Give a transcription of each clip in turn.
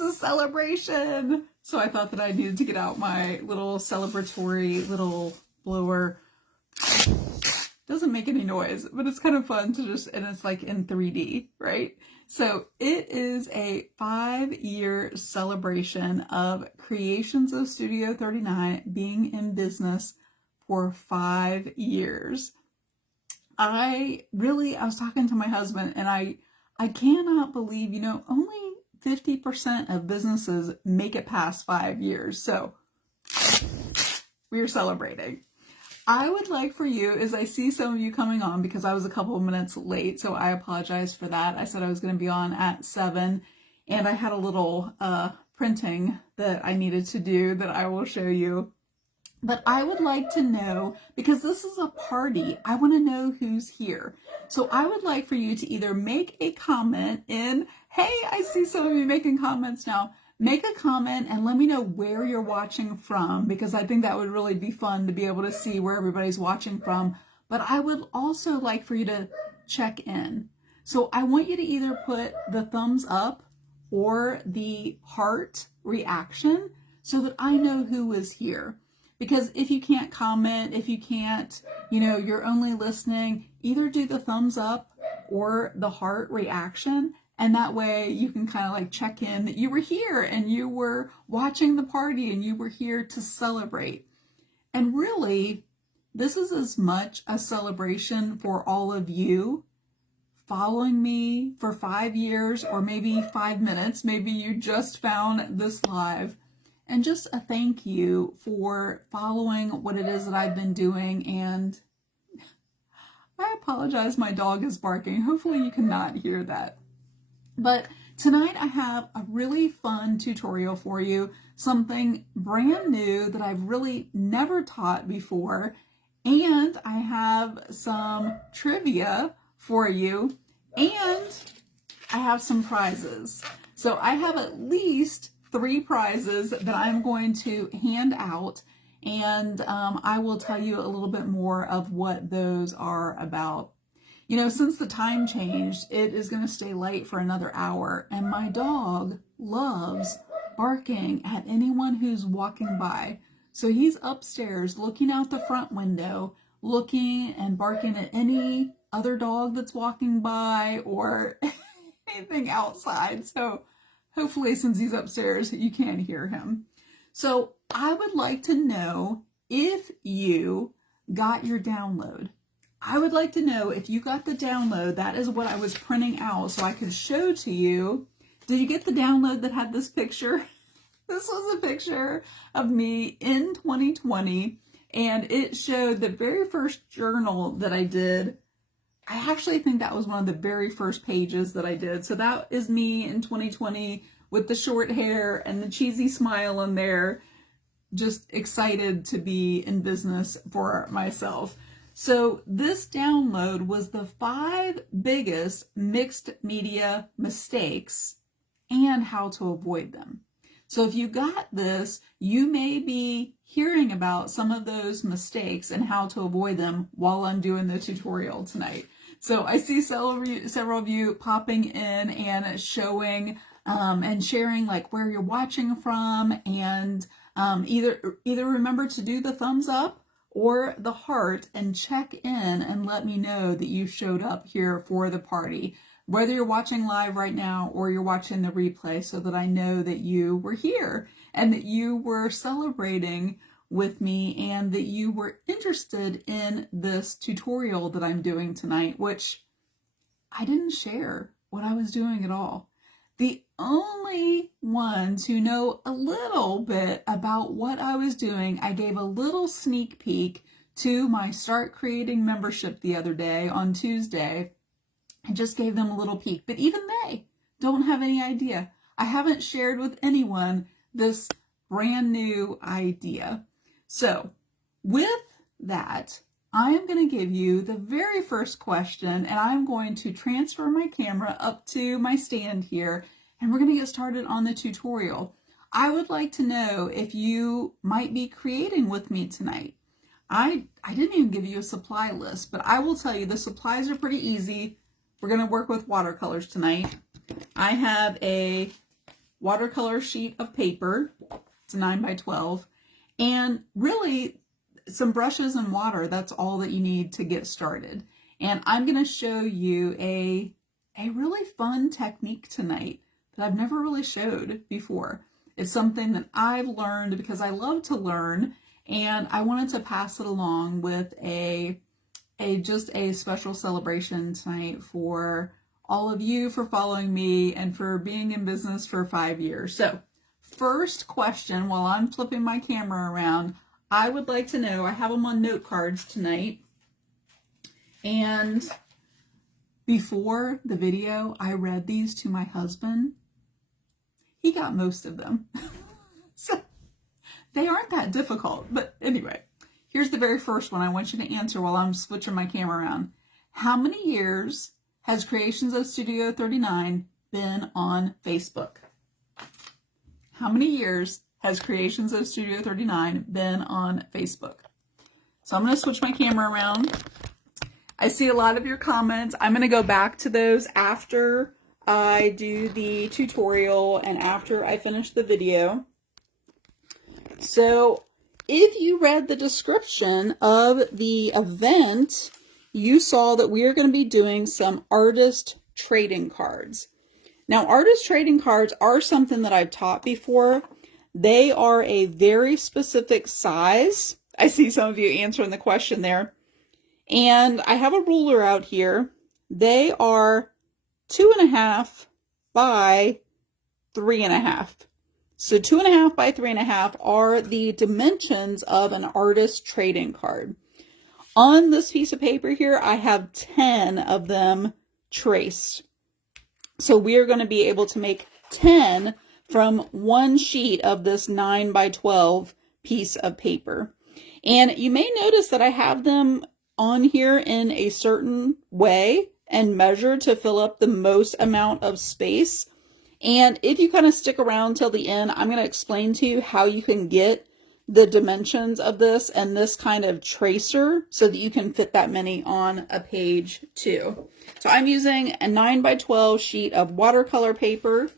It's a celebration. So I thought that I needed to get out my little celebratory little blower. Doesn't make any noise, but it's kind of fun to just, and it's like in 3D, right? So it is a 5-year celebration of Creations of Studio 39 being in business for 5 years. I was talking to my husband, and I cannot believe, only 50% of businesses make it past 5 years. So we're celebrating. I would like for you, as I see some of you coming on, because I was a couple of minutes late, so I apologize for that. I said I was going to be on at 7, and I had a little printing that I needed to do that I will show you. But I would like to know, because this is a party, I want to know who's here. So I would like for you to either make a comment hey, I see some of you making comments now. Make a comment and let me know where you're watching from, because I think that would really be fun to be able to see where everybody's watching from. But I would also like for you to check in. So I want you to either put the thumbs up or the heart reaction so that I know who is here. Because if you can't comment, if you can't, you're only listening, either do the thumbs up or the heart reaction. And that way you can kind of like check in that you were here and you were watching the party and you were here to celebrate. And really, this is as much a celebration for all of you following me for 5 years or maybe 5 minutes. Maybe you just found this live. And just a thank you for following what it is that I've been doing. And I apologize, my dog is barking. Hopefully you cannot hear that. But tonight I have a really fun tutorial for you, something brand new that I've really never taught before. And I have some trivia for you, and I have some prizes. So I have at least 3 prizes that I'm going to hand out, and I will tell you a little bit more of what those are about. Since the time changed, it is going to stay late for another hour, and my dog loves barking at anyone who's walking by. So he's upstairs looking out the front window, looking and barking at any other dog that's walking by or anything outside. So hopefully, since he's upstairs, you can't hear him. So I would like to know if you got your download. I would like to know if you got the download. That is what I was printing out so I could show to you. Did you get the download that had this picture? This was a picture of me in 2020, and it showed the very first journal that I did. I actually think that was one of the very first pages that I did. So that is me in 2020 with the short hair and the cheesy smile in there, just excited to be in business for myself. So this download was the 5 biggest mixed media mistakes and how to avoid them. So if you got this, you may be hearing about some of those mistakes and how to avoid them while I'm doing the tutorial tonight. So I see several of you popping in and showing and sharing like where you're watching from, and either remember to do the thumbs up or the heart and check in and let me know that you showed up here for the party, whether you're watching live right now or you're watching the replay, so that I know that you were here and that you were celebrating with me and that you were interested in this tutorial that I'm doing tonight, which I didn't share what I was doing at all. The only ones who know a little bit about what I was doing, I gave a little sneak peek to my Start Creating membership the other day on Tuesday. I just gave them a little peek, but even they don't have any idea. I haven't shared with anyone this brand new idea. So with that, I am going to give you the very first question, and I'm going to transfer my camera up to my stand here, and we're going to get started on the tutorial. I would like to know if you might be creating with me tonight. I didn't even give you a supply list, but I will tell you the supplies are pretty easy. We're going to work with watercolors tonight. I have a watercolor sheet of paper. It's 9 by 12. And really, some brushes and water. That's all that you need to get started. And I'm going to show you a really fun technique tonight that I've never really showed before. It's something that I've learned because I love to learn, and I wanted to pass it along with just a special celebration tonight for all of you for following me and for being in business for 5 years. So, first question, while I'm flipping my camera around, I would like to know, I have them on note cards tonight, and before the video, I read these to my husband. He got most of them. So they aren't that difficult. But anyway, here's the very first one I want you to answer while I'm switching my camera around. How many years has Creations of Studio 39 been on Facebook? How many years has Creations of Studio 39 been on Facebook? So I'm going to switch my camera around. I see a lot of your comments. I'm going to go back to those after I do the tutorial and after I finish the video. So if you read the description of the event, you saw that we are going to be doing some artist trading cards. Now, artist trading cards are something that I've taught before. They are a very specific size. I see some of you answering the question there. And I have a ruler out here. They are 2.5 by 3.5. So 2.5 by 3.5 are the dimensions of an artist trading card. On this piece of paper here, I have 10 of them traced. So we are going to be able to make 10 from one sheet of this 9 by 12 piece of paper. And you may notice that I have them on here in a certain way and measure to fill up the most amount of space. And if you kind of stick around till the end, I'm going to explain to you how you can get the dimensions of this and this kind of tracer so that you can fit that many on a page too. So I'm using a 9 by 12 sheet of watercolor paper,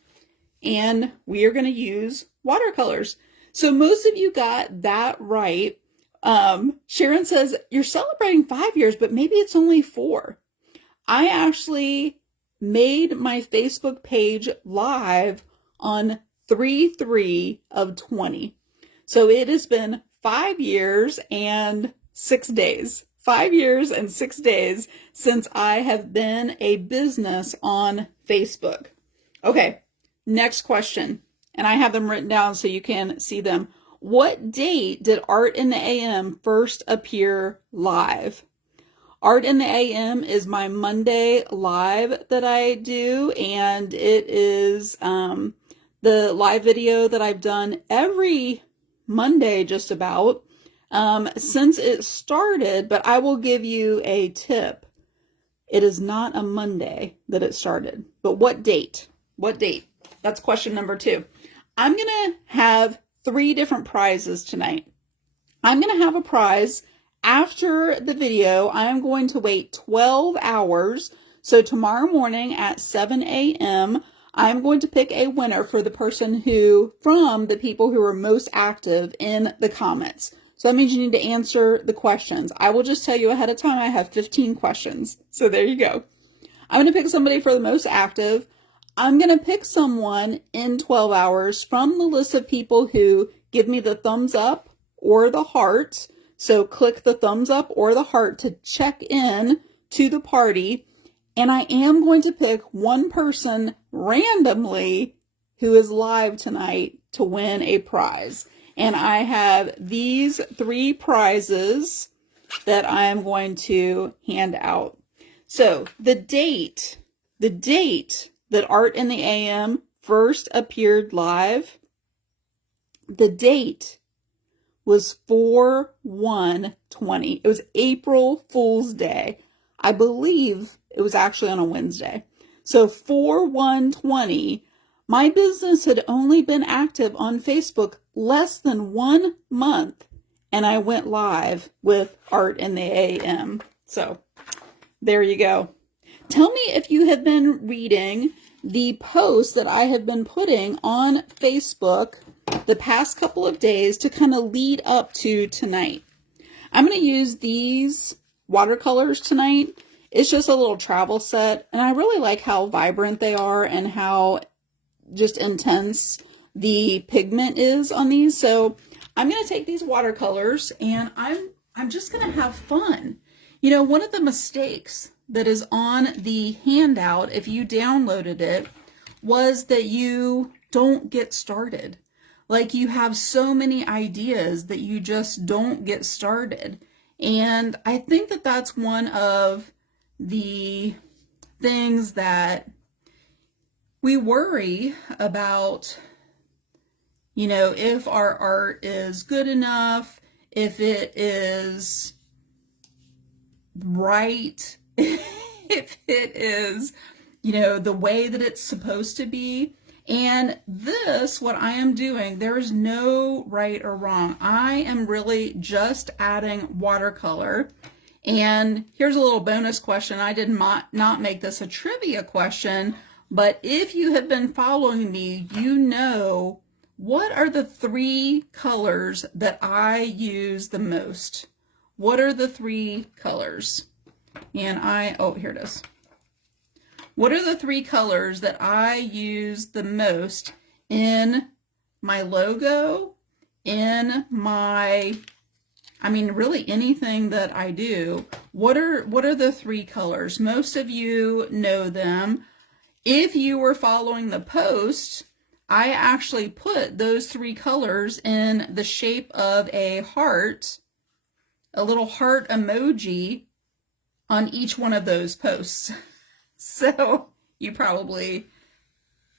and we are going to use watercolors. So most of you got that right. Sharon says, you're celebrating 5 years, but maybe it's only 4. I actually made my Facebook page live on 3/3 of 20. So it has been 5 years and 6 days. 5 years and 6 days since I have been a business on Facebook. Okay, next question. And I have them written down so you can see them. What date did Art in the AM first appear live? Art in the AM is my Monday live that I do, and it is the live video that I've done every Monday just about since it started, but I will give you a tip. It is not a Monday that it started, but what date? What date? That's question number 2. I'm going to have 3 different prizes tonight. I'm going to have a prize after the video. I am going to wait 12 hours. So tomorrow morning at 7 a.m., I'm going to pick a winner for the person from the people who are most active in the comments. So that means you need to answer the questions. I will just tell you ahead of time, I have 15 questions. So there you go. I'm going to pick somebody for the most active. I'm going to pick someone in 12 hours from the list of people who give me the thumbs up or the heart. So click the thumbs up or the heart to check in to the party. And I am going to pick one person randomly who is live tonight to win a prize. And I have these 3 prizes that I am going to hand out. So the date that Art in the AM first appeared live, the date was 4/1/20. It was April Fool's Day. I believe it was actually on a Wednesday. So 4/1/20, my business had only been active on Facebook less than 1 month, and I went live with Art in the AM. So there you go. Tell me if you have been reading the posts that I have been putting on Facebook the past couple of days to kind of lead up to tonight. I'm going to use these watercolors tonight. It's just a little travel set, and I really like how vibrant they are and how just intense the pigment is on these. So I'm going to take these watercolors and I'm just going to have fun. You know, one of the mistakes that is on the handout, if you downloaded it, was that you don't get started. Like, you have so many ideas that you just don't get started. And I think that that's one of the things that we worry about, you know, if our art is good enough, if it is right, if it is, you know, the way that it's supposed to be. And this, what I am doing, there is no right or wrong. I am really just adding watercolor. And here's a little bonus question. I did not make this a trivia question, but if you have been following me, you know, what are the 3 colors that I use the most? What are the 3 colors? And oh, here it is. What are the 3 colors that I use the most in my logo, in my, really anything that I do? What are the 3 colors? Most of you know them. If you were following the post, I actually put those 3 colors in the shape of a heart, a little heart emoji on each one of those posts. So you probably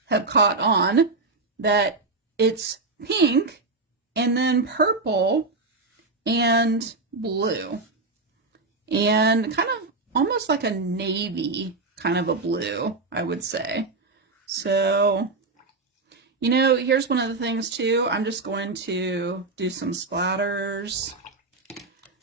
have caught on that it's pink and then purple and blue and kind of almost like a navy kind of a blue, I would say. So, you know, here's one of the things too. I'm just going to do some splatters.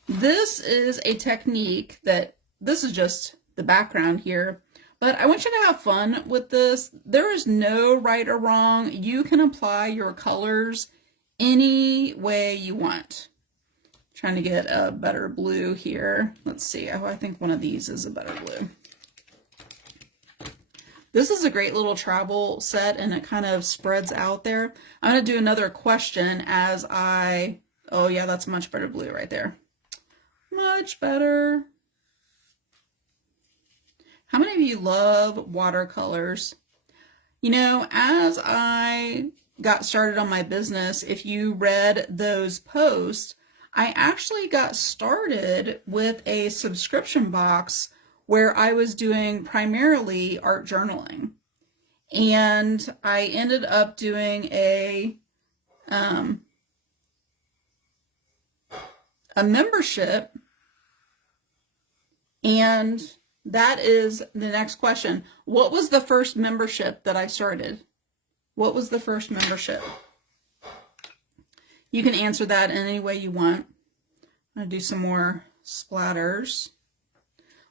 This is a technique that, this is just the background here, but I want you to have fun with this. There is no right or wrong. You can apply your colors any way you want. I'm trying to get a better blue here. Let's see. Oh, I think one of these is a better blue. This is a great little travel set, and it kind of spreads out there. I'm going to do another question as oh yeah, that's much better blue right there. Much better. How many of you love watercolors? You know, as I got started on my business, if you read those posts, I actually got started with a subscription box where I was doing primarily art journaling. And I ended up doing a membership, and that is the next question. What was the first membership that I started? What was the first membership? You can answer that in any way you want. I'm going to do some more splatters.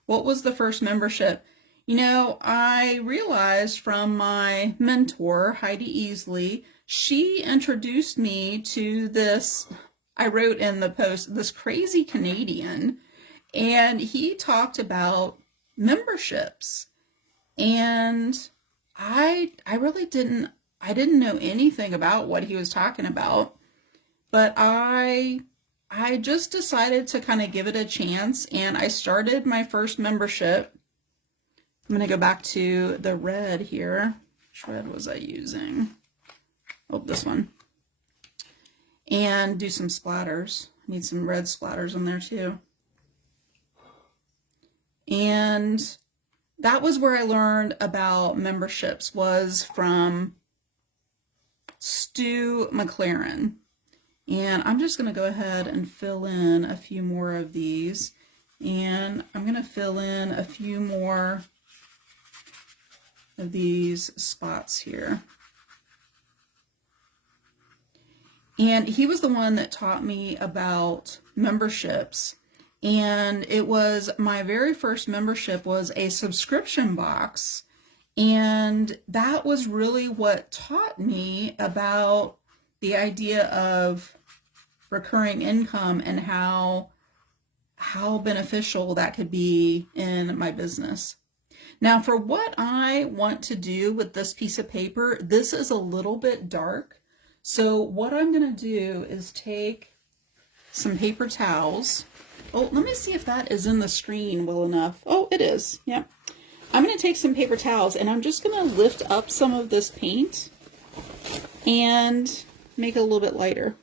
What was the first membership? You know, I realized from my mentor, Heidi Easley, she introduced me to this, I wrote in the post, this crazy Canadian, and he talked about memberships. And I really didn't know anything about what he was talking about, but I just decided to kind of give it a chance, and I started my first membership. I'm going to go back to the red here. Which red was I using? Oh, this one. And do some splatters. I need some red splatters in there too. And that was where I learned about memberships, was from Stu McLaren. And I'm just going to go ahead and fill in a few more of these. And I'm going to fill in a few more of these spots here. And he was the one that taught me about memberships. And it was my very first membership was a subscription box. And that was really what taught me about the idea of recurring income and how beneficial that could be in my business. Now, for what I want to do with this piece of paper, this is a little bit dark. So what I'm going to do is take some paper towels. Oh, let me see if that is in the screen well enough. Oh, it is. Yep. I'm going to take some paper towels and I'm just going to lift up some of this paint and make it a little bit lighter.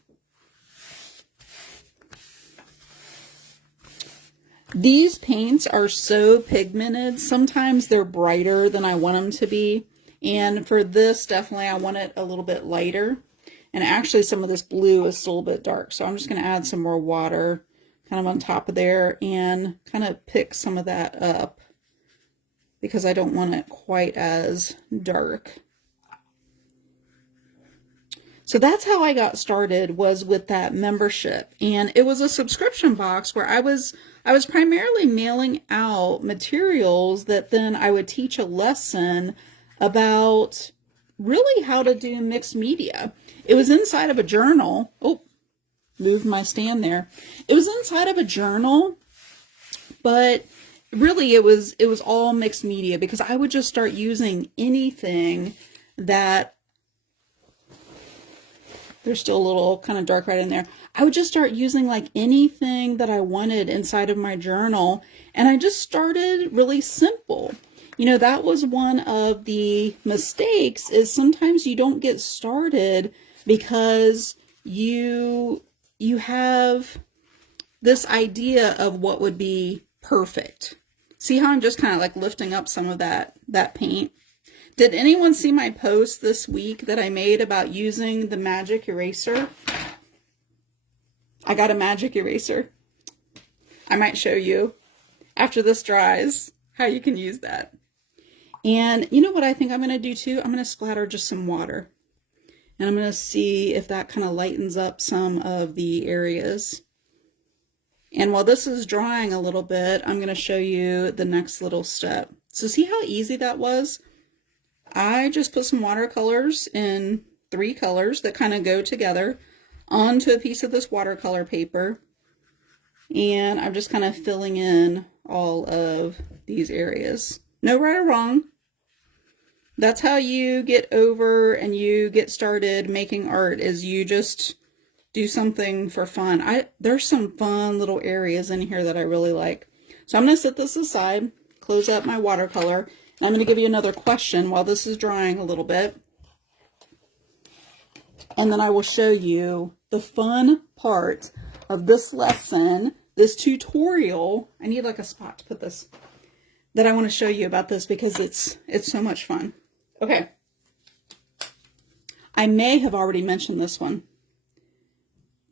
These paints are so pigmented. Sometimes they're brighter than I want them to be. And for this, definitely I want it a little bit lighter. And actually some of this blue is still a bit dark. So I'm just going to add some more water kind of on top of there and kind of pick some of that up because I don't want it quite as dark. So that's how I got started, was with that membership. And it was a subscription box where I was primarily mailing out materials that then I would teach a lesson about really how to do mixed media. It was inside of a journal. Oh, moved my stand there. It was inside of a journal, but really it was all mixed media because I would just start using anything that, there's still a little kind of dark right in there. I would just start using like anything that I wanted inside of my journal. And I just started really simple. You know, that was one of the mistakes, is sometimes you don't get started because you have this idea of what would be perfect. See how I'm just kind of like lifting up some of that paint? Did anyone see my post this week that I made about using the magic eraser? I got a magic eraser. I might show you after this dries how you can use that. And you know what I think I'm going to do too? I'm going to splatter just some water. And I'm going to see if that kind of lightens up some of the areas. And while this is drying a little bit, I'm going to show you the next little step. So see how easy that was? I just put some watercolors in 3 colors that kind of go together onto a piece of this watercolor paper. And I'm just kind of filling in all of these areas. No right or wrong. That's how you get over and you get started making art, is you just do something for fun. There's some fun little areas in here that I really like. So I'm going to set this aside, close out my watercolor. I'm going to give you another question while this is drying a little bit. And then I will show you the fun part of this lesson, this tutorial. I need like a spot to put this, that I want to show you about this because it's so much fun. Okay. I may have already mentioned this one.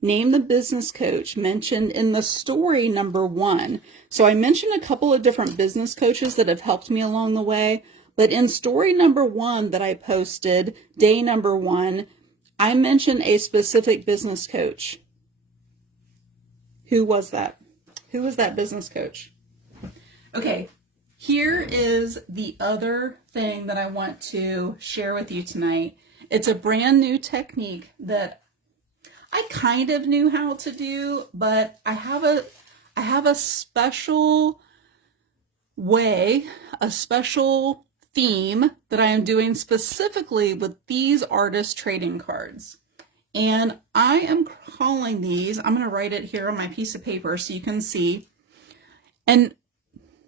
Name the business coach mentioned in the story number 1. So I mentioned a couple of different business coaches that have helped me along the way, but in story number 1 that I posted, day number 1, I mentioned a specific business coach. Who was that? Who was that business coach? Okay, here is the other thing that I want to share with you tonight. It's a brand new technique that I kind of knew how to do, but I have a special way, a special theme that I am doing specifically with these artist trading cards. And I am calling these, I'm going to write it here on my piece of paper so you can see. And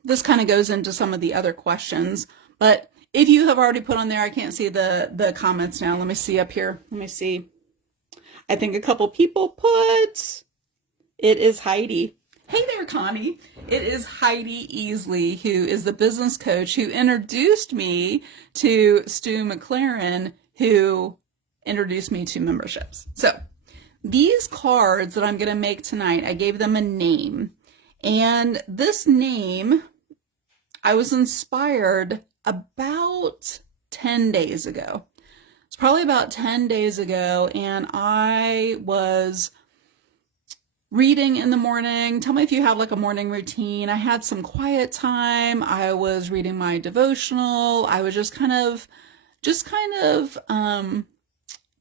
this kind of goes into some of the other questions, but if you have already put on there, I can't see the comments now. Let me see up here. Let me see. I think a couple people put, it is Heidi. Hey there, Connie. It is Heidi Easley, who is the business coach who introduced me to Stu McLaren, who introduced me to memberships. So these cards that I'm going to make tonight, I gave them a name. And this name, I was inspired about 10 days ago. It's probably about 10 days ago, and I was reading in the morning. Tell me if you have like a morning routine. I had some quiet time. I was reading my devotional. I was just kind of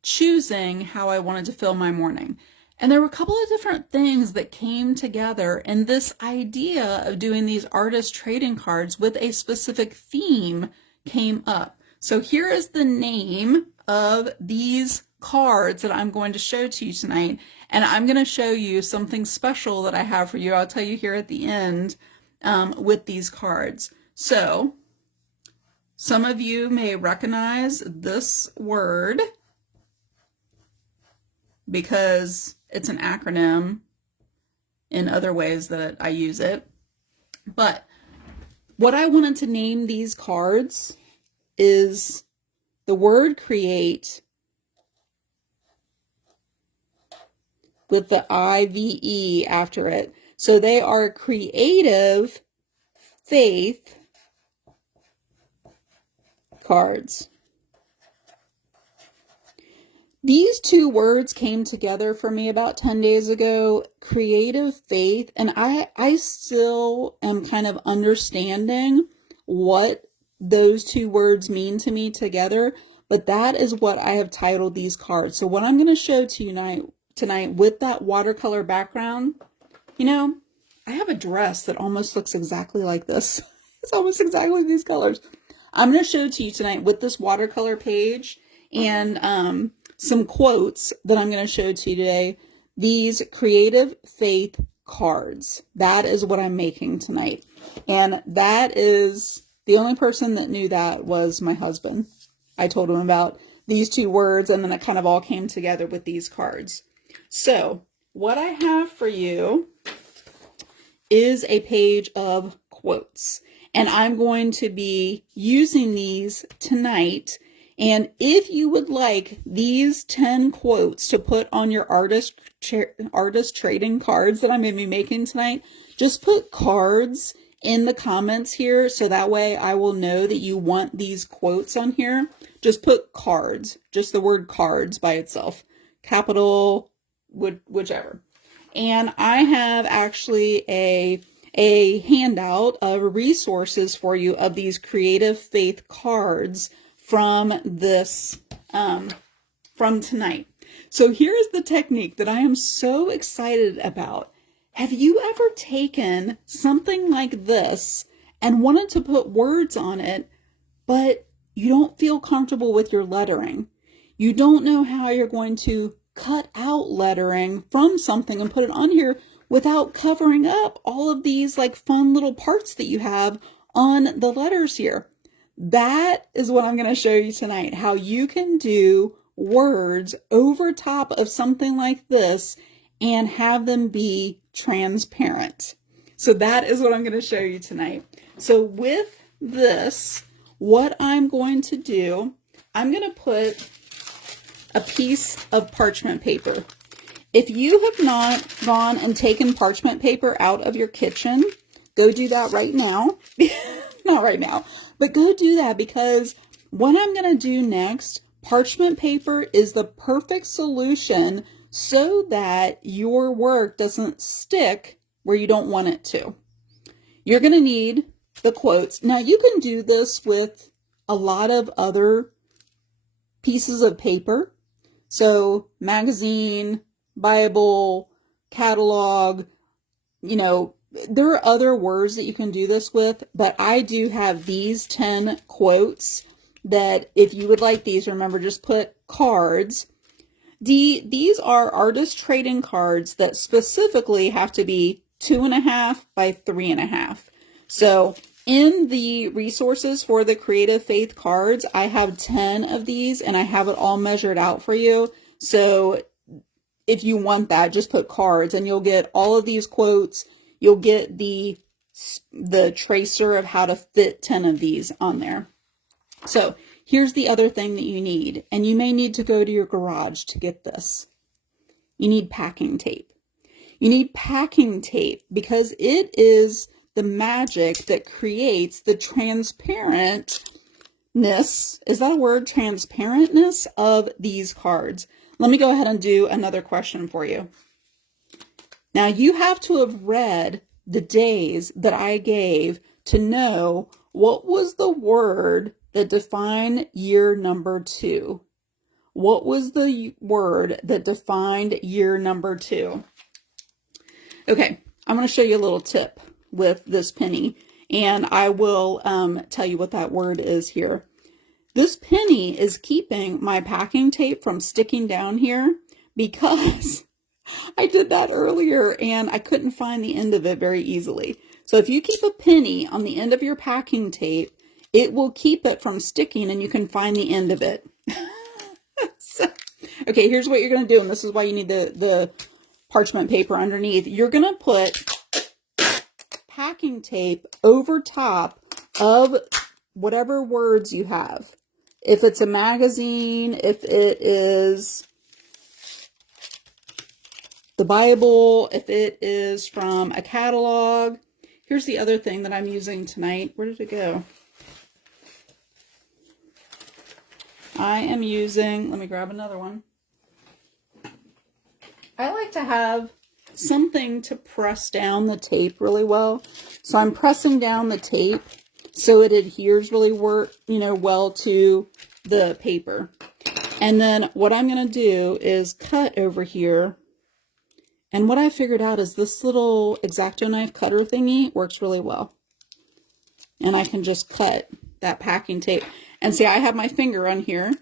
choosing how I wanted to fill my morning. And there were a couple of different things that came together, and this idea of doing these artist trading cards with a specific theme came up. So here is the name of these cards that I'm going to show to you tonight, and I'm going to show you something special that I have for you. I'll tell you here at the end with these cards. So some of you may recognize this word because it's an acronym in other ways that I use it. But what I wanted to name these cards is the word create with the IVE after it. So they are creative faith cards. These two words came together for me about 10 days ago, creative faith, and I still am kind of understanding what those two words mean to me together, but that is what I have titled these cards. So what I'm going to show to you tonight with that watercolor background, you know, I have a dress that almost looks exactly like this. It's almost exactly these colors. I'm going to show to you tonight with this watercolor page and some quotes that I'm going to show to you today. These creative faith cards. That is what I'm making tonight. And that is the only person that knew that was my husband. I told him about these two words, and then it kind of all came together with these cards. So what I have for you is a page of quotes, and I'm going to be using these tonight. And if you would like these 10 quotes to put on your artist trading cards that I'm going to be making tonight, just put cards in the comments here, so that way I will know that you want these quotes on here. Just put cards, just the word cards by itself, capital, whichever. And I have actually a handout of resources for you of these creative faith cards from this, from tonight. So here's the technique that I am so excited about. Have you ever taken something like this and wanted to put words on it, but you don't feel comfortable with your lettering? You don't know how you're going to cut out lettering from something and put it on here without covering up all of these like fun little parts that you have on the letters here. That is what I'm going to show you tonight, how you can do words over top of something like this and have them be transparent. So that is what I'm going to show you tonight. So with this, what I'm going to do, I'm going to put a piece of parchment paper. If you have not gone and taken parchment paper out of your kitchen, go do that right now. Not right now, but go do that, because what I'm going to do next, parchment paper is the perfect solution so that your work doesn't stick where you don't want it to. You're going to need the quotes. Now you can do this with a lot of other pieces of paper. So magazine, Bible, catalog, you know, there are other words that you can do this with, but I do have these 10 quotes that if you would like these, remember, just put cards. These are artist trading cards that specifically have to be 2.5 by 3.5. So in the resources for the creative faith cards, I have 10 of these and I have it all measured out for you. So if you want that, just put cards and you'll get all of these quotes. You'll get the tracer of how to fit 10 of these on there. So here's the other thing that you need, and you may need to go to your garage to get this. You need packing tape. You need packing tape because it is the magic that creates the transparentness, is that a word? Transparentness of these cards. Let me go ahead and do another question for you. Now you have to have read the days that I gave to know what was the word that defined year number 2. What was the word that defined year number 2? Okay, I'm going to show you a little tip with this penny, and I will tell you what that word is here. This penny is keeping my packing tape from sticking down here because I did that earlier and I couldn't find the end of it very easily. So if you keep a penny on the end of your packing tape, it will keep it from sticking and you can find the end of it. So, okay, here's what you're going to do, and this is why you need the parchment paper underneath. You're going to put packing tape over top of whatever words you have. If it's a magazine, if it is the Bible, if it is from a catalog. Here's the other thing that I'm using tonight. Where did it go? I am using, let me grab another one. I like to have something to press down the tape really well. So I'm pressing down the tape so it adheres really well to the paper. And then what I'm going to do is cut over here. And what I figured out is this little X-Acto knife cutter thingy works really well. And I can just cut that packing tape. And see, I have my finger on here.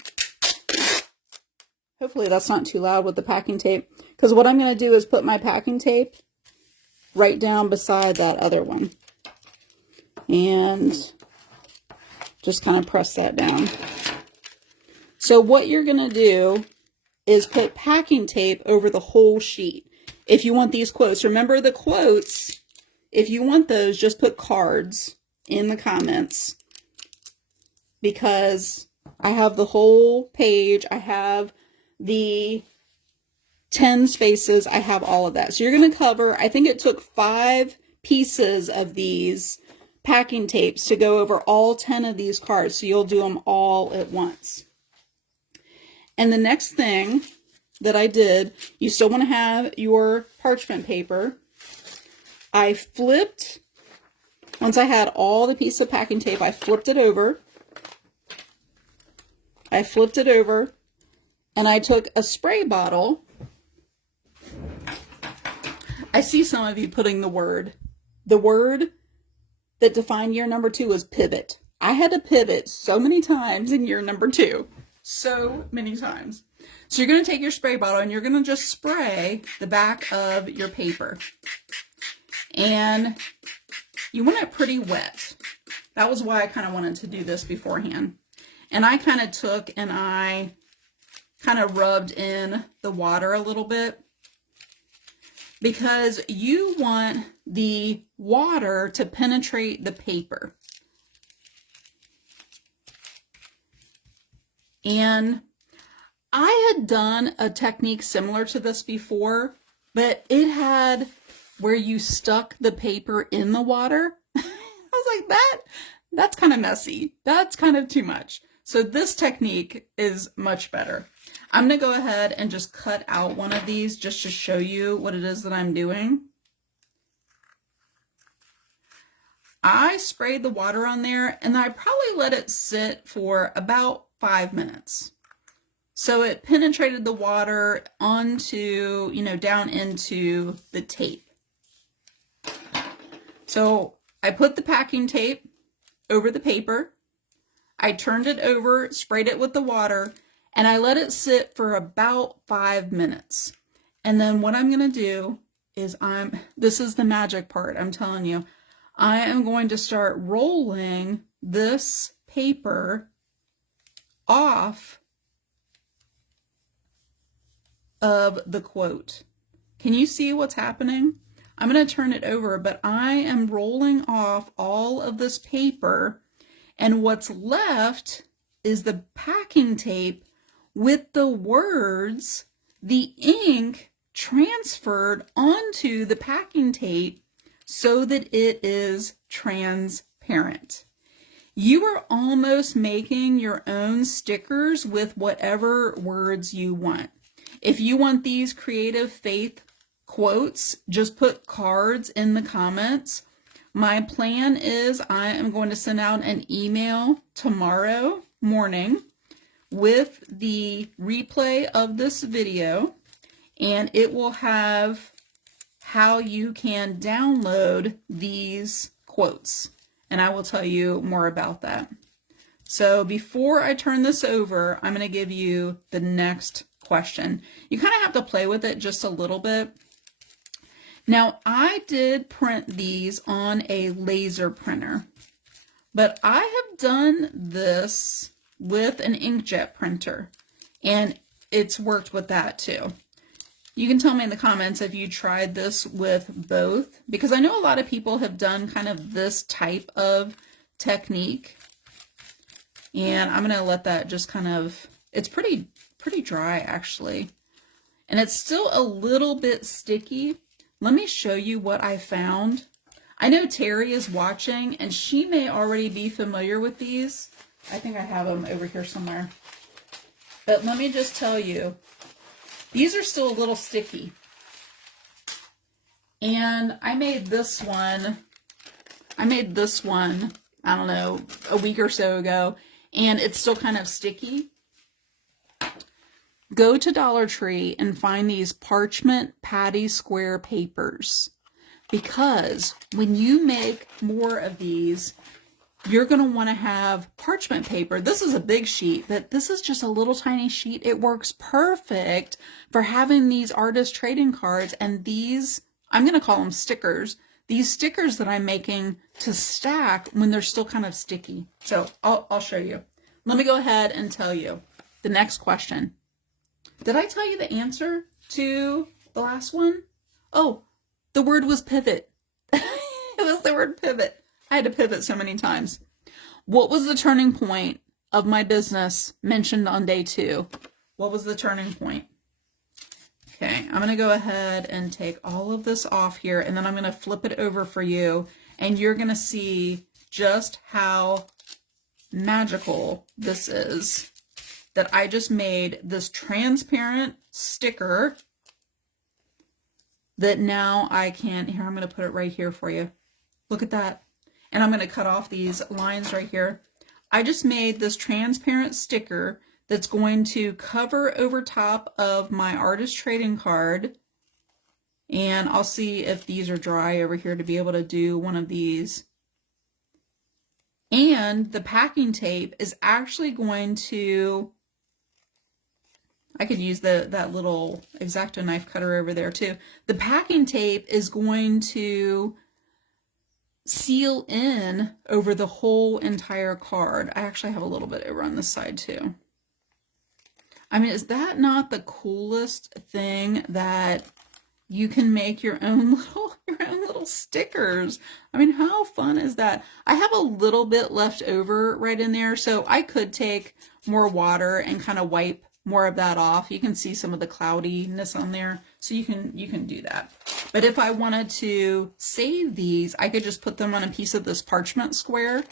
Hopefully that's not too loud with the packing tape. Because what I'm going to do is put my packing tape right down beside that other one. And just kind of press that down. So what you're going to do is put packing tape over the whole sheet. If you want these quotes, remember the quotes, if you want those, just put cards in the comments. Because I have the whole page, I have the 10 spaces, I have all of that. So you're going to cover, I think it took 5 pieces of these packing tapes to go over all 10 of these cards. So you'll do them all at once. And the next thing that I did, you still want to have your parchment paper. I flipped, once I had all the pieces of packing tape, I flipped it over. And I took a spray bottle. I see some of you putting the word that defined year number 2 was pivot. I had to pivot so many times in year number 2. So many times. So you're going to take your spray bottle and you're going to just spray the back of your paper. And you want it pretty wet. That was why I kind of wanted to do this beforehand. And I kind of took and I kind of rubbed in the water a little bit. Because you want the water to penetrate the paper. And I had done a technique similar to this before, but it had where you stuck the paper in the water. I was like, that's kind of messy. That's kind of too much. So this technique is much better. I'm going to go ahead and just cut out one of these just to show you what it is that I'm doing. I sprayed the water on there and I probably let it sit for about 5 minutes. So it penetrated the water onto, down into the tape. So I put the packing tape over the paper. I turned it over, sprayed it with the water, and I let it sit for about 5 minutes. And then what I'm going to do is this is the magic part, I'm telling you. I am going to start rolling this paper off of the quote. Can you see what's happening? I'm going to turn it over, but I am rolling off all of this paper, and what's left is the packing tape with the words, the ink transferred onto the packing tape so that it is transparent. You are almost making your own stickers with whatever words you want. If you want these creative faith quotes, just put cards in the comments. My plan is I am going to send out an email tomorrow morning with the replay of this video, and it will have how you can download these quotes, and I will tell you more about that. So before I turn this over, I'm going to give you the next question. You kind of have to play with it just a little bit. Now, I did print these on a laser printer, but I have done this with an inkjet printer, and it's worked with that too. You can tell me in the comments if you tried this with both, because I know a lot of people have done kind of this type of technique, and I'm going to let that just kind of, it's pretty dry actually, and it's still a little bit sticky. Let me show you what I found. I know Terry is watching, and she may already be familiar with these. I think I have them over here somewhere. But let me just tell you, these are still a little sticky. And I made this one, I don't know, a week or so ago, and it's still kind of sticky. Go to Dollar Tree and find these parchment patty square papers, because when you make more of these, you're going to want to have parchment paper. This is a big sheet, but this is just a little tiny sheet. It works perfect for having these artist trading cards, and these, I'm going to call them stickers, these stickers that I'm making to stack when they're still kind of sticky. So I'll show you. Let me go ahead and tell you the next question. Did I tell you the answer to the last one? Oh, the word was pivot. It was the word pivot. I had to pivot so many times. What was the turning point of my business mentioned on day 2? What was the turning point? Okay, I'm going to go ahead and take all of this off here, and then I'm going to flip it over for you, and you're going to see just how magical this is. That I just made this transparent sticker that now I can, here, I'm going to put it right here for you. Look at that. And I'm going to cut off these lines right here. I just made this transparent sticker that's going to cover over top of my artist trading card. And I'll see if these are dry over here to be able to do one of these. And the packing tape is actually going to, I could use that little X-Acto knife cutter over there too. The packing tape is going to seal in over the whole entire card. I actually have a little bit over on this side too. I mean, is that not the coolest thing, that you can make your own little stickers? I mean, how fun is that? I have a little bit left over right in there, so I could take more water and kind of wipe more of that off. You can see some of the cloudiness on there, so you can do that. But if I wanted to save these, I could just put them on a piece of this parchment square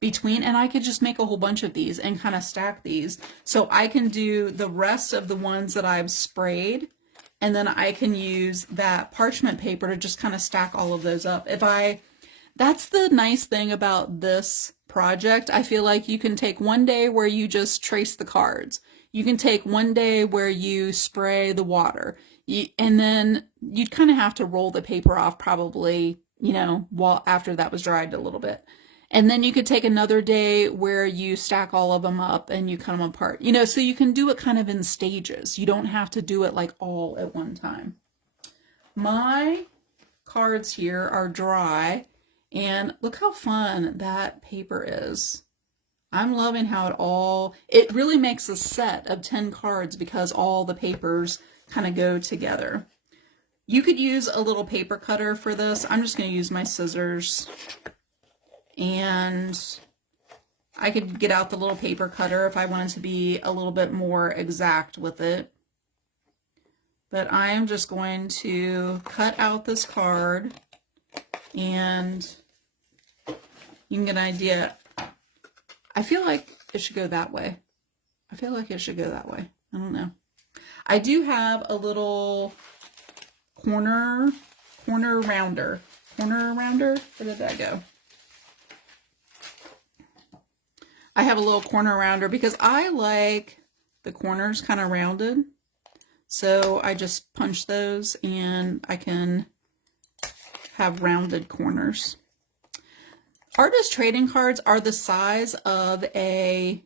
between, and I could just make a whole bunch of these and kind of stack these. So I can do the rest of the ones that I've sprayed, and then I can use that parchment paper to just kind of stack all of those up. That's the nice thing about this project. I feel like you can take one day where you just trace the cards. You can take one day where you spray the water, and then you'd kind of have to roll the paper off probably, while after that was dried a little bit. And then you could take another day where you stack all of them up and you cut them apart, so you can do it kind of in stages. You don't have to do it like all at one time. My cards here are dry, and look how fun that paper is. I'm loving how it really makes a set of 10 cards because all the papers kind of go together. You could use a little paper cutter for this. I'm just going to use my scissors, and I could get out the little paper cutter if I wanted to be a little bit more exact with it. But I am just going to cut out this card, and you can get an idea. I feel like it should go that way. I don't know. I do have a little corner rounder. Corner rounder? Where did that go? I have a little corner rounder because I like the corners kind of rounded. So I just punch those and I can have rounded corners. Artist trading cards are the size of a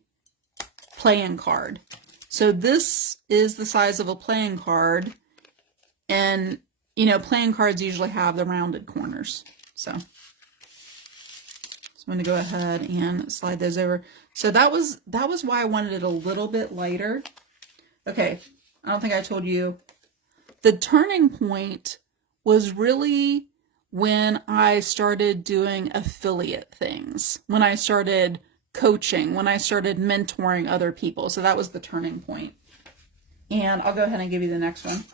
playing card. So this is the size of a playing card, and you know, playing cards usually have the rounded corners. So I'm going to go ahead and slide those over. So that was why I wanted it a little bit lighter. Okay, I don't think I told you. The turning point was really when I started doing affiliate things, when I started coaching, when I started mentoring other people. So that was the turning point. And I'll go ahead and give you the next one.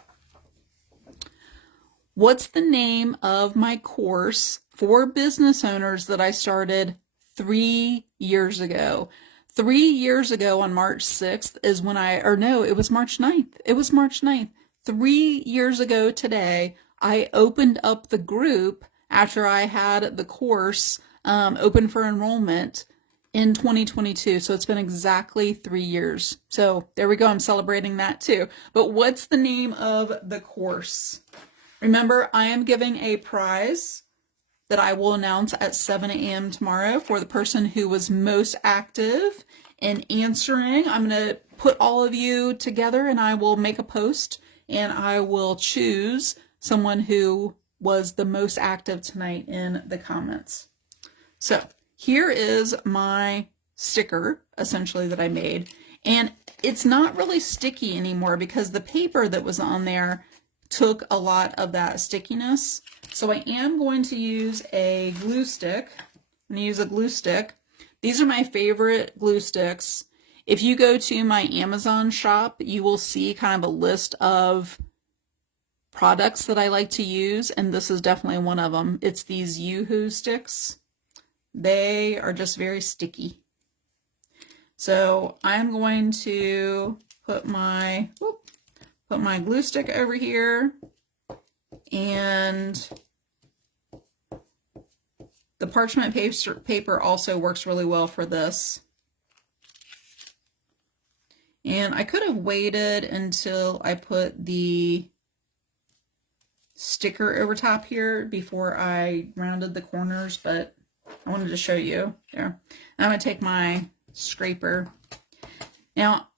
What's the name of my course for business owners that I started 3 years ago? 3 years ago on March 6th is when it was March 9th. It was March 9th. 3 years ago today, I opened up the group after I had the course open for enrollment in 2022. So it's been exactly 3 years. So there we go. I'm celebrating that too. But what's the name of the course? Remember, I am giving a prize that I will announce at 7 a.m. tomorrow for the person who was most active in answering. I'm going to put all of you together and I will make a post and I will choose someone who was the most active tonight in the comments. So here is my sticker, essentially, that I made. And it's not really sticky anymore because the paper that was on there took a lot of that stickiness. So I am going to use a glue stick. I'm going to use a glue stick. These are my favorite glue sticks. If you go to my Amazon shop, you will see kind of a list of products that I like to use, and this is definitely one of them. It's these Yoo-Hoo sticks. They are just very sticky. So I'm going to put my glue stick over here, and the parchment paper also works really well for this. And I could have waited until I put the sticker over top here before I rounded the corners, but I wanted to show you there. And I'm going to take my scraper now,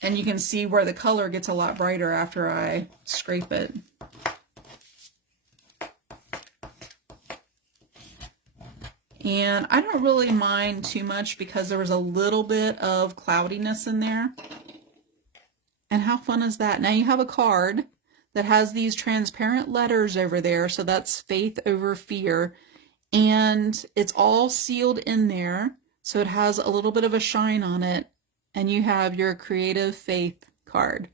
and you can see where the color gets a lot brighter after I scrape it. And I don't really mind too much because there was a little bit of cloudiness in there. And how fun is that? Now you have a card that has these transparent letters over there. So that's faith over fear. And it's all sealed in there. So it has a little bit of a shine on it. And you have your creative faith card.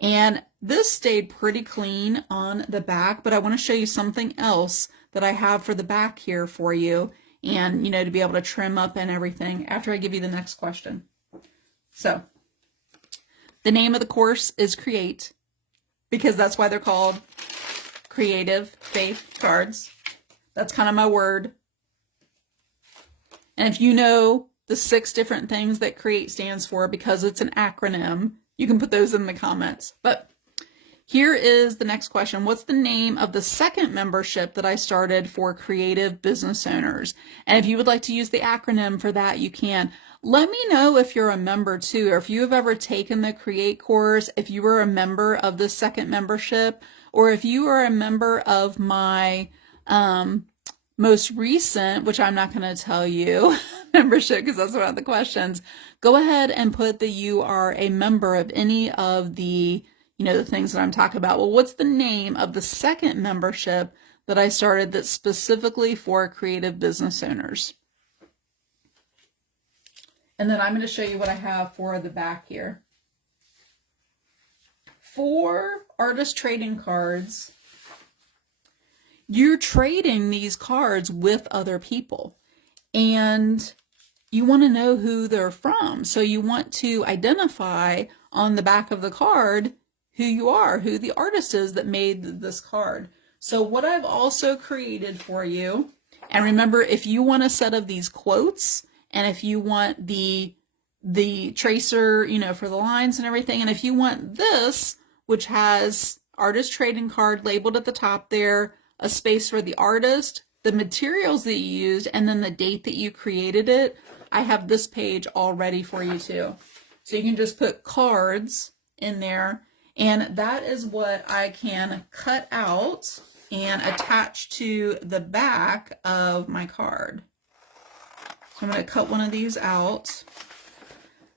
And this stayed pretty clean on the back, but I want to show you something else that I have for the back here for you. And, you know, to be able to trim up and everything after I give you the next question. So the name of the course is Create, because that's why they're called Creative Faith Cards. That's kind of my word. And if you know the 6 different things that Create stands for, because it's an acronym, you can put those in the comments. But here is the next question. What's the name of the second membership that I started for creative business owners? And if you would like to use the acronym for that, you can. Let me know if you're a member too, or if you have ever taken the Create course, if you were a member of the second membership, or if you are a member of my most recent, which I'm not going to tell you, membership, because that's one of the questions. Go ahead and put that you are a member of any of the, you know, the things that I'm talking about. Well, what's the name of the second membership that I started that's specifically for creative business owners? And then I'm going to show you what I have for the back here. For artist trading cards, you're trading these cards with other people, and you want to know who they're from. So you want to identify on the back of the card who you are, who the artist is that made this card. So what I've also created for you, and remember, if you want a set of these quotes, and if you want the tracer, you know, for the lines and everything, and if you want this, which has artist trading card labeled at the top there, a space for the artist, the materials that you used, and then the date that you created it, I have this page all ready for you too. So you can just put cards in there, and that is what I can cut out and attach to the back of my card. So I'm going to cut one of these out.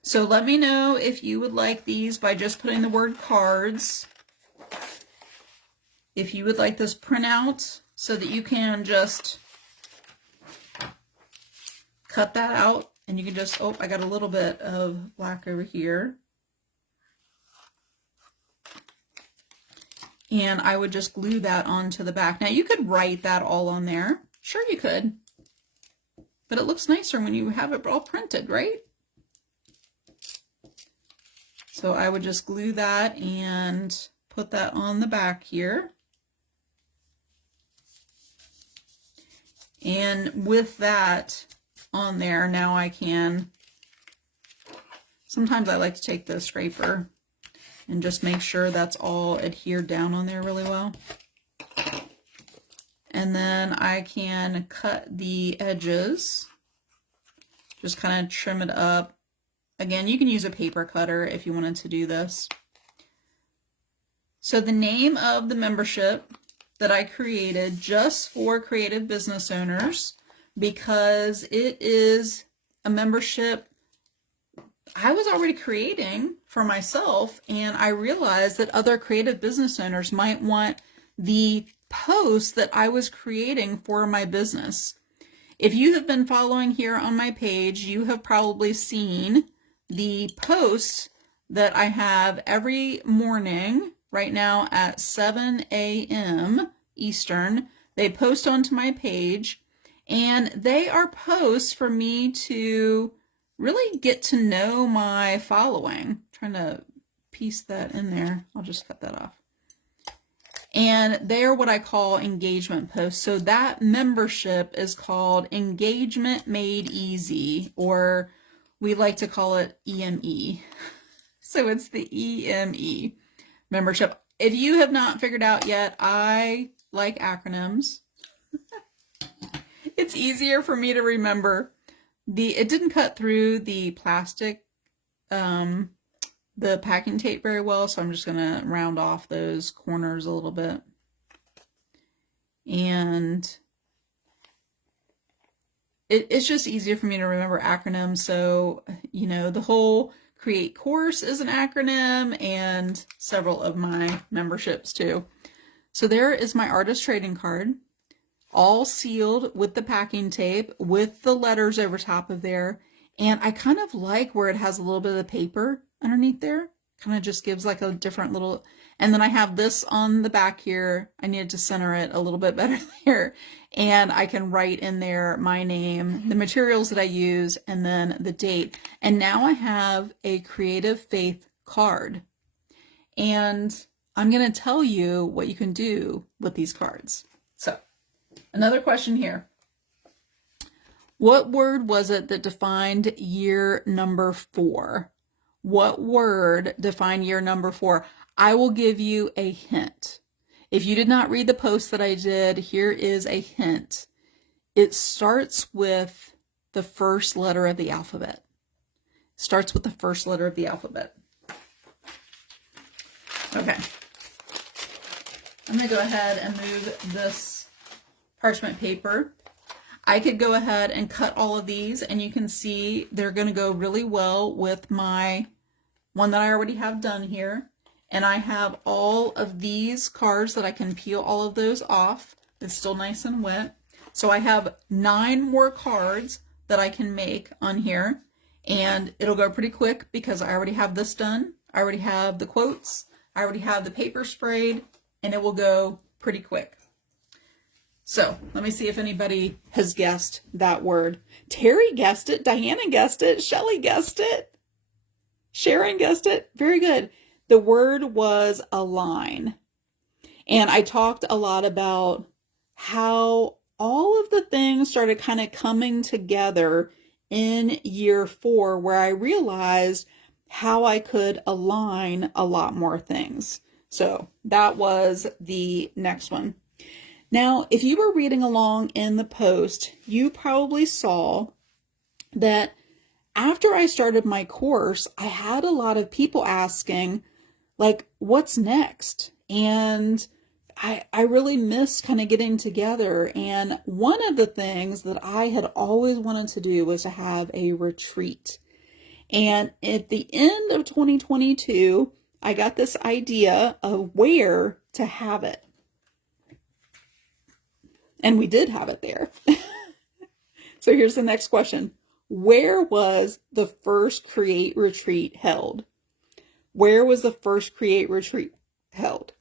So let me know if you would like these by just putting the word cards. If you would like this printout so that you can just cut that out and you can just, oh, I got a little bit of black over here. And I would just glue that onto the back. Now you could write that all on there. Sure you could. But it looks nicer when you have it all printed, right? So I would just glue that and put that on the back here. And with that on there, now I can, sometimes I like to take the scraper and just make sure that's all adhered down on there really well. And then I can cut the edges, just kind of trim it up. Again, you can use a paper cutter if you wanted to do this. So the name of the membership that I created just for creative business owners, because it is a membership I was already creating for myself, and I realized that other creative business owners might want the posts that I was creating for my business. If you have been following here on my page, you have probably seen the posts that I have every morning right now at 7 a.m. Eastern. They post onto my page, and they are posts for me to really get to know my following. I'm trying to piece that in there. I'll just cut that off. And they're what I call engagement posts. So that membership is called Engagement Made Easy, or we like to call it EME. So it's the EME membership. If you have not figured out yet, I like acronyms. It's easier for me to remember. It didn't cut through the plastic, the packing tape very well, so I'm just going to round off those corners a little bit. And it's just easier for me to remember acronyms. So, you know, the whole Create course is an acronym, and several of my memberships too. So there is my artist trading card, all sealed with the packing tape with the letters over top of there. And I kind of like where it has a little bit of the paper underneath there. Kind of just gives like a different little, and then I have this on the back here. I needed to center it a little bit better there. And I can write in there my name, the materials that I use, and then the date. And now I have a Creative Faith card. And I'm going to tell you what you can do with these cards. So, another question here. What word was it that defined year number 4? What word defined year number 4? I will give you a hint. If you did not read the post that I did, here is a hint. It starts with the first letter of the alphabet. Starts with the first letter of the alphabet. Okay. I'm going to go ahead and move this parchment paper. I could go ahead and cut all of these, and you can see they're going to go really well with my one that I already have done here. And I have all of these cards that I can peel all of those off. It's still nice and wet. So I have 9 more cards that I can make on here, and it'll go pretty quick because I already have this done. I already have the quotes. I already have the paper sprayed, and it will go pretty quick. So let me see if anybody has guessed that word. Terry guessed it. Diana guessed it. Shelley guessed it. Sharon guessed it. Very good. the word was align. And I talked a lot about how all of the things started kind of coming together in year 4, where I realized how I could align a lot more things. So that was the next one. Now, if you were reading along in the post, you probably saw that after I started my course, I had a lot of people asking, like, what's next? And I really miss kind of getting together. And one of the things that I had always wanted to do was to have a retreat. And at the end of 2022, I got this idea of where to have it. And we did have it there. So here's the next question. Where was the first Create Retreat held? Where was the first Create Retreat held?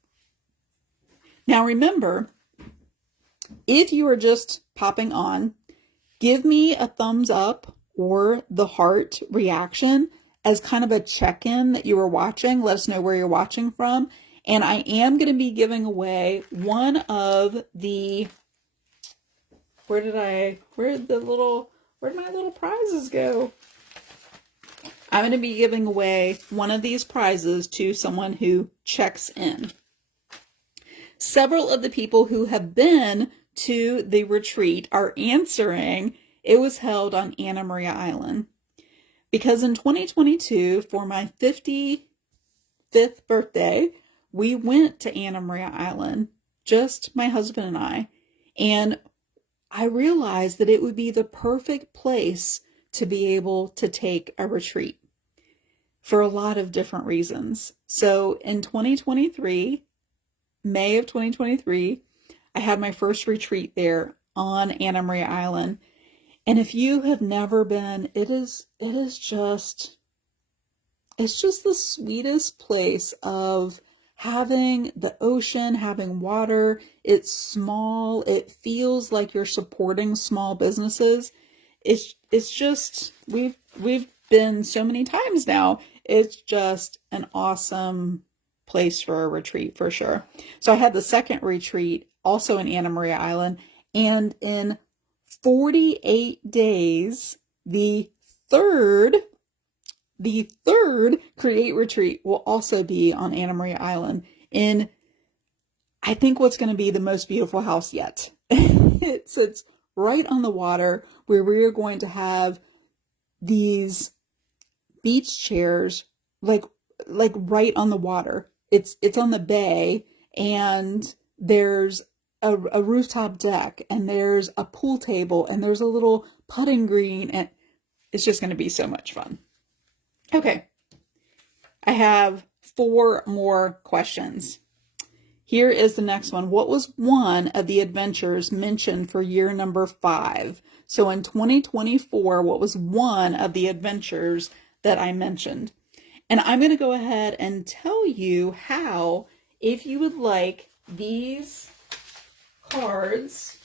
Now remember, if you are just popping on, give me a thumbs up or the heart reaction as kind of a check-in that you were watching. Let us know where you're watching from. And I am going to be giving away one of the, where did my little prizes go? I'm going to be giving away one of these prizes to someone who checks in. Several of the people who have been to the retreat are answering it was held on Anna Maria Island. Because in 2022, for my 55th birthday, we went to Anna Maria Island, just my husband and I, and I realized that it would be the perfect place to be able to take a retreat for a lot of different reasons. So in 2023, May of 2023, I had my first retreat there on Anna Maria Island. And if you have never been, it's just the sweetest place of having the ocean, having water. It's small. It feels like you're supporting small businesses. It's just, we've been so many times now. It's just an awesome place for a retreat for sure. So I had the second retreat also in Anna Maria Island, and in 48 days, the third Create Retreat will also be on Anna Maria Island in, I think, what's going to be the most beautiful house yet. It sits right on the water, where we are going to have these beach chairs like right on the water. It's on the bay, and there's a rooftop deck, and there's a pool table, and there's a little putting green, and it's just going to be so much fun. Okay, I have 4 more questions. Here is the next one. What was one of the adventures mentioned for year number 5? So in 2024, what was one of the adventures that I mentioned? And I'm going to go ahead and tell you how, if you would like these cards.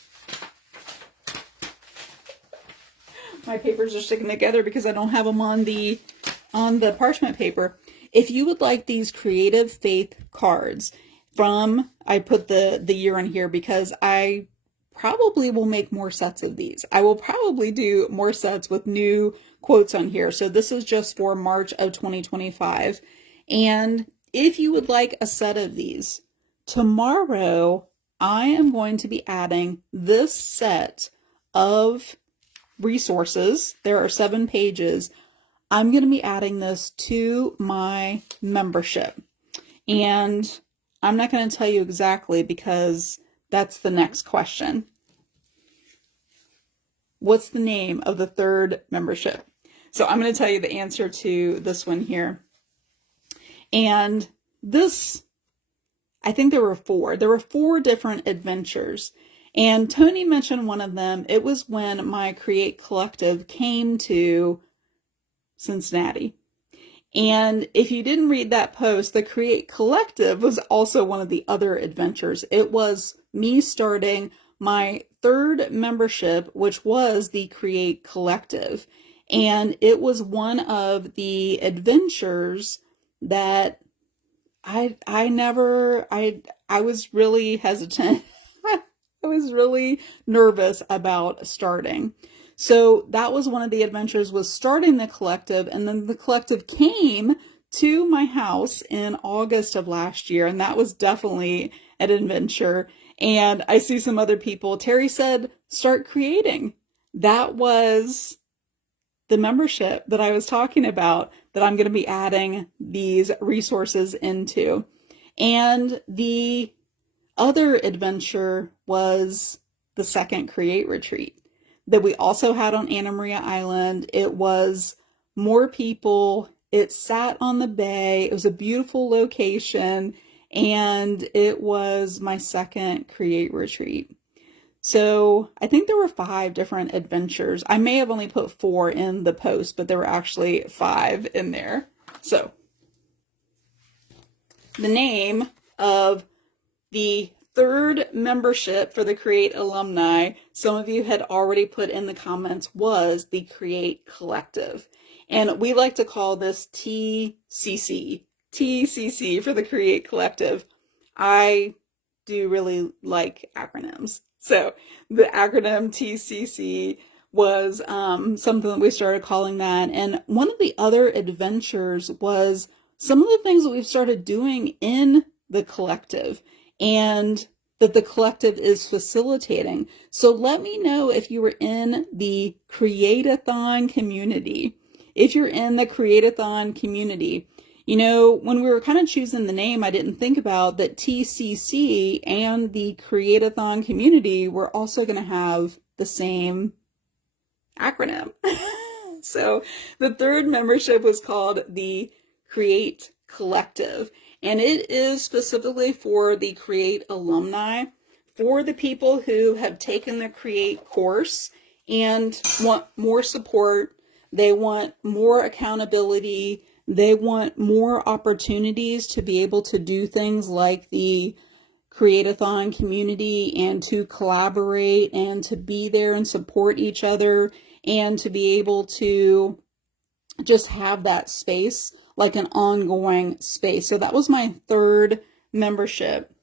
My papers are sticking together because I don't have them on the parchment paper. If you would like these Creative Faith cards from, I put the year on here because I probably will make more sets of these. I will probably do more sets with new quotes on here. So this is just for March of 2025. And if you would like a set of these, tomorrow I am going to be adding this set of resources. There are 7 pages. I'm going to be adding this to my membership. And I'm not going to tell you exactly because that's the next question. What's the name of the 3rd membership? So I'm going to tell you the answer to this one here. And this, I think there were 4. There were 4 different adventures. And Tony mentioned one of them. It was when my Create Collective came to Cincinnati. And if you didn't read that post, the Create Collective was also one of the other adventures. It was me starting my 3rd membership, which was the Create Collective. And it was one of the adventures that I was really hesitant. I was really nervous about starting. So that was one of the adventures, was starting the collective, and then the collective came to my house in August of last year, and that was definitely an adventure. And I see some other people. Terry said, start creating. That was the membership that I was talking about, that I'm going to be adding these resources into. And the other adventure was the second Create Retreat that we also had on Anna Maria Island. It was more people. It sat on the bay. It was a beautiful location, and it was my second Create Retreat. So I think there were 5 different adventures. I may have only put 4 in the post, but there were actually 5 in there. So the name of the third membership for the Create alumni, some of you had already put in the comments, was the Create Collective. And we like to call this TCC. TCC for the Create Collective. I do really like acronyms. So the acronym TCC was something that we started calling that. And one of the other adventures was some of the things that we've started doing in the collective, and that the collective is facilitating. So let me know if you were in the Create-a-thon community. If you're in the Create-a-thon community, you know, when we were kind of choosing the name, I didn't think about that TCC and the Create-a-thon community were also going to have the same acronym. So the third membership was called the Create Collective, and it is specifically for the Create alumni, for the people who have taken the Create course and want more support. They want more accountability. They want more opportunities to be able to do things like the Create-a-thon community, and to collaborate and to be there and support each other, and to be able to just have that space, like an ongoing space. So that was my third membership.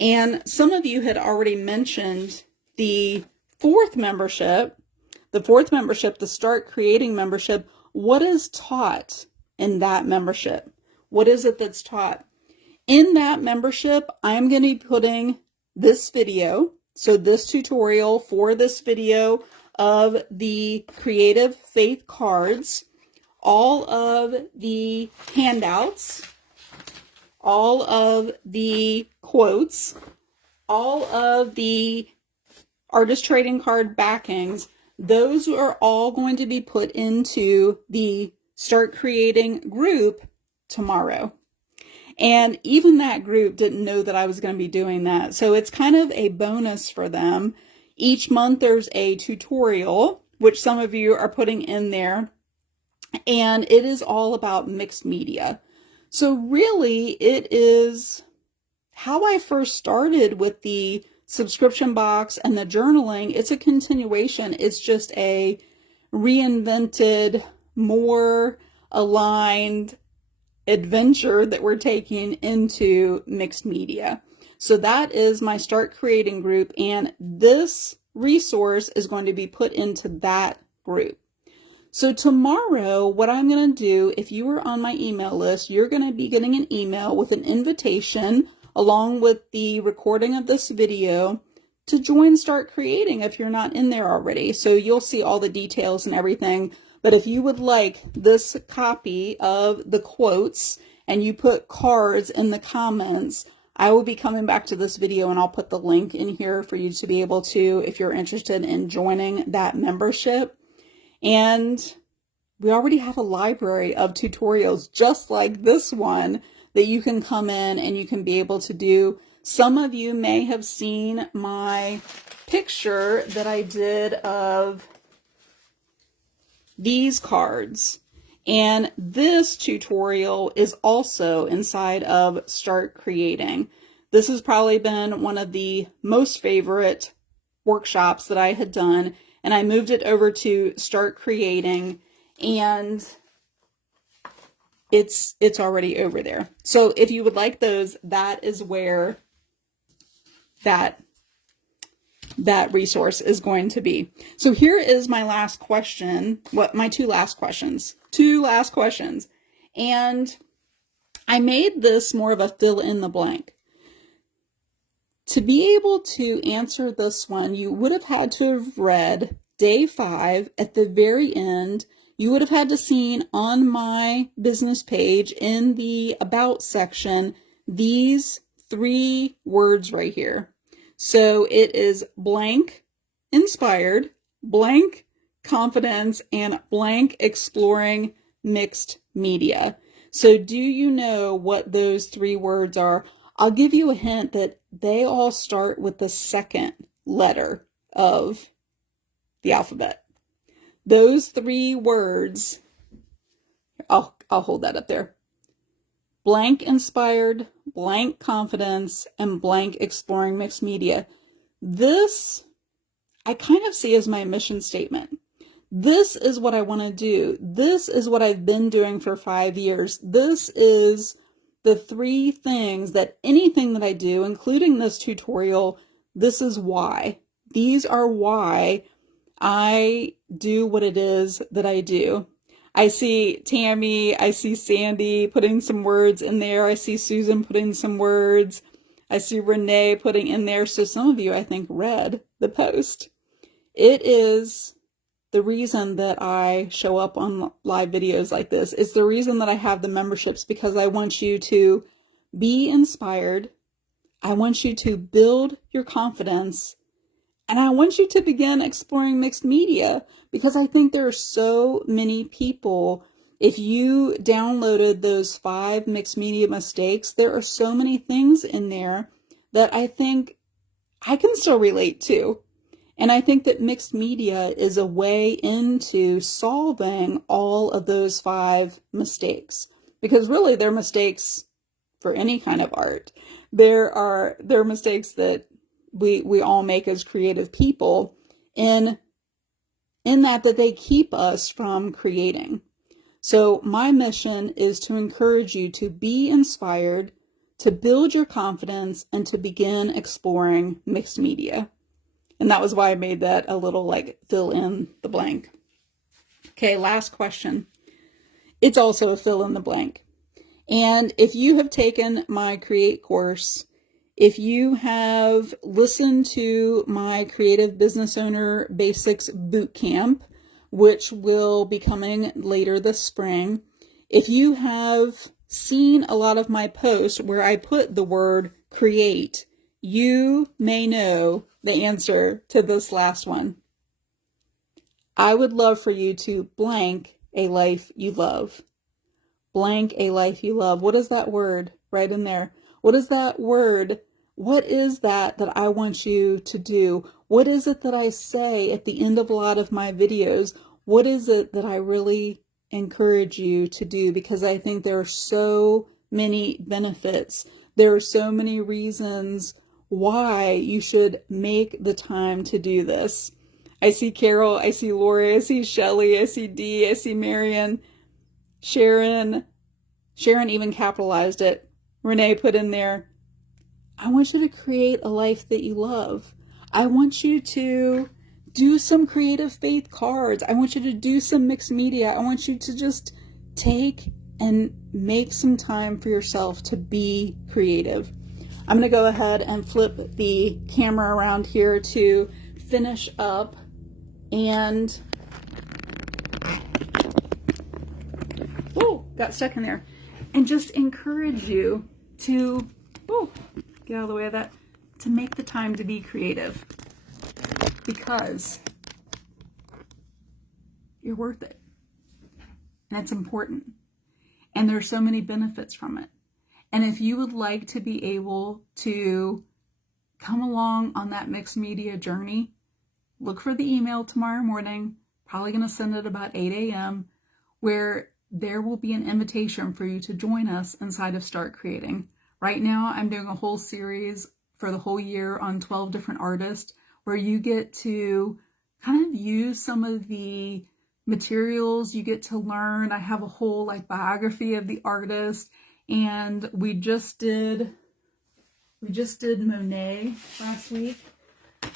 And some of you had already mentioned the fourth membership, the Start Creating membership. What is taught in that membership? What is it that's taught? In that membership, I'm going to be putting this video, so this tutorial for this video of the Creative Faith cards, all of the handouts, all of the quotes, all of the artist trading card backings. Those are all going to be put into the Start Creating group tomorrow. And even that group didn't know that I was going to be doing that. So it's kind of a bonus for them. Each month there's a tutorial, which some of you are putting in there. And it is all about mixed media. So really it is how I first started with the subscription box and the journaling. It's a continuation. It's just a reinvented, more aligned adventure that we're taking into mixed media. So that is my Start Creating group, and this resource is going to be put into that group. So tomorrow, what I'm going to do, if you are on my email list, you're going to be getting an email with an invitation along with the recording of this video to join Start Creating if you're not in there already. So you'll see all the details and everything. But if you would like this copy of the quotes and you put cards in the comments, I will be coming back to this video and I'll put the link in here for you to be able to, if you're interested in joining that membership. And we already have a library of tutorials just like this one that you can come in and you can be able to do. Some of you may have seen my picture that I did of these cards, and this tutorial is also inside of Start Creating. This has probably been one of the most favorite workshops that I had done, and I moved it over to Start Creating, and it's already over there. So if you would like those, that is where that resource is going to be. So here is my last question. My two last questions. And I made this more of a fill in the blank. To be able to answer this one, you would have had to have read day 5 at the very end. You would have had to seen on my business page in the About section these 3 words right here. So it is blank inspired, blank confidence, and blank exploring mixed media. So do you know what those 3 words are? I'll give you a hint that they all start with the second letter of the alphabet. Those 3 words, I'll hold that up there. Blank inspired, blank confidence, and blank exploring mixed media. This I kind of see as my mission statement. This is what I want to do. This is what I've been doing for 5 years. This is the 3 things that anything that I do, including this tutorial, this is why. These are why I do what it is that I do. I see Tammy, I see Sandy putting some words in there. I see Susan putting some words. I see Renee putting in there. So some of you, I think, read the post. It is the reason that I show up on live videos like this. It's the reason that I have the memberships, because I want you to be inspired. I want you to build your confidence. And I want you to begin exploring mixed media, because I think there are so many people. If you downloaded those 5 mixed media mistakes, there are so many things in there that I think I can still relate to. And I think that mixed media is a way into solving all of those 5 mistakes, because really they're mistakes for any kind of art. There are mistakes that we all make as creative people in that they keep us from creating. So my mission is to encourage you to be inspired, to build your confidence, and to begin exploring mixed media. And that was why I made that a little like fill in the blank. Okay, last question. It's also a fill in the blank. And if you have taken my Create course, if you have listened to my Creative Business Owner Basics Bootcamp, which will be coming later this spring, if you have seen a lot of my posts where I put the word create, you may know the answer to this last one. I would love for you to blank a life you love. Blank a life you love. What is that word right in there? What is that word? What is that I want you to do? What is it that I say at the end of a lot of my videos? What is it that I really encourage you to do? Because I think there are so many benefits. There are so many reasons why you should make the time to do this. I see Carol, I see Lori, I see Shelly, I see Dee, I see Marion, Sharon even capitalized it. Renee put in there, I want you to create a life that you love. I want you to do some creative faith cards. I want you to do some mixed media. I want you to just take and make some time for yourself to be creative. I'm going to go ahead and flip the camera around here to finish up, and got stuck in there, and just encourage you to get out of the way of that, to make the time to be creative, because you're worth it, and it's important, and there's so many benefits from it. And if you would like to be able to come along on that mixed media journey, look for the email tomorrow morning, probably going to send it about 8 a.m., where there will be an invitation for you to join us inside of Start Creating. Right now, I'm doing a whole series for the whole year on 12 different artists, where you get to kind of use some of the materials you get to learn. I have a whole like biography of the artist, and we just did Monet last week.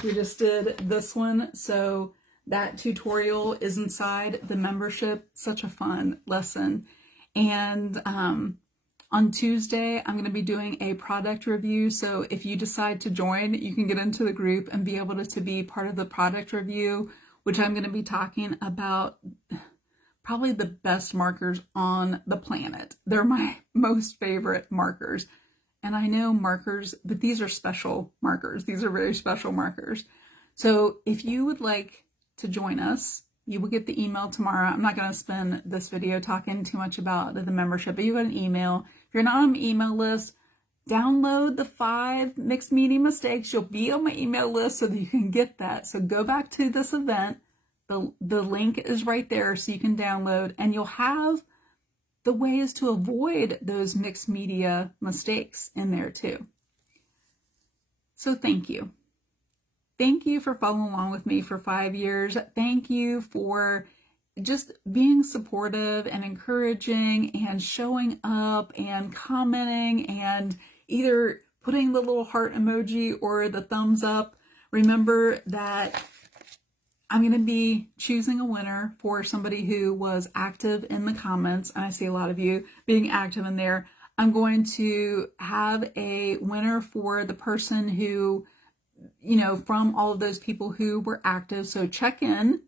We just did this one, so that tutorial is inside the membership. Such a fun lesson. And on Tuesday, I'm going to be doing a product review. So if you decide to join, you can get into the group and be able to be part of the product review, which I'm going to be talking about probably the best markers on the planet. They're my most favorite markers. And I know markers, but these are special markers. These are very special markers. So if you would like to join us, you will get the email tomorrow. I'm not going to spend this video talking too much about the membership, but you get an email. If you're not on my email list, download the 5 mixed media mistakes. You'll be on my email list so that you can get that. So go back to this event. The link is right there so you can download, and you'll have the ways to avoid those mixed media mistakes in there too. So thank you. Thank you for following along with me for 5 years. Thank you for just being supportive and encouraging and showing up and commenting and either putting the little heart emoji or the thumbs up. Remember that I'm going to be choosing a winner for somebody who was active in the comments. And I see a lot of you being active in there. I'm going to have a winner for the person who, you know, from all of those people who were active. So check in,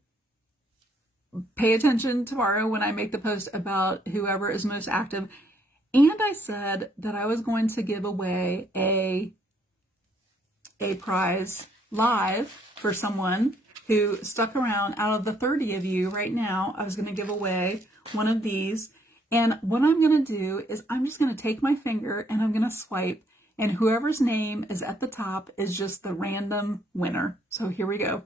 pay attention tomorrow when I make the post about whoever is most active. And I said that I was going to give away a prize live for someone who stuck around. Out of the 30 of you right now, I was going to give away one of these. And what I'm going to do is I'm just going to take my finger and I'm going to swipe, and whoever's name is at the top is just the random winner. So here we go.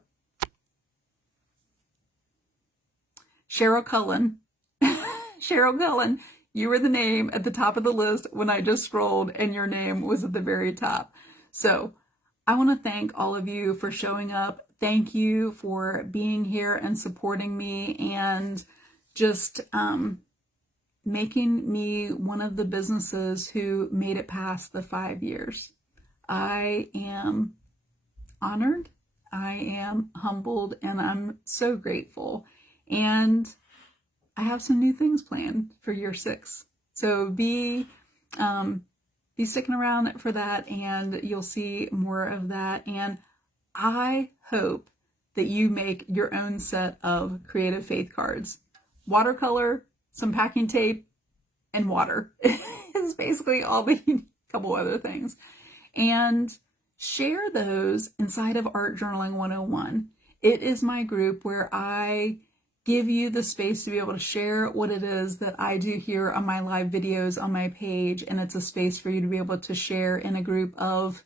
Cheryl Cullen. Cheryl Cullen, you were the name at the top of the list when I just scrolled, and your name was at the very top. So I want to thank all of you for showing up. Thank you for being here and supporting me and just making me one of the businesses who made it past the 5 years. I am honored, I am humbled, and I'm so grateful. And I have some new things planned for year 6. So be sticking around for that, and you'll see more of that. And I hope that you make your own set of creative faith cards. Watercolor, some packing tape, and water is basically all they need, a couple other things. And share those inside of Art Journaling 101. It is my group where I give you the space to be able to share what it is that I do here on my live videos on my page. And it's a space for you to be able to share in a group of,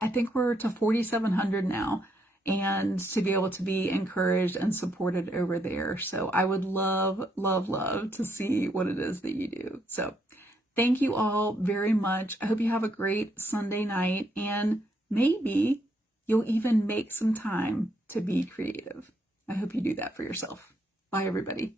I think we're to 4,700 now, and to be able to be encouraged and supported over there. So I would love, love, love to see what it is that you do. So thank you all very much. I hope you have a great Sunday night, and maybe you'll even make some time to be creative. I hope you do that for yourself. Bye, everybody.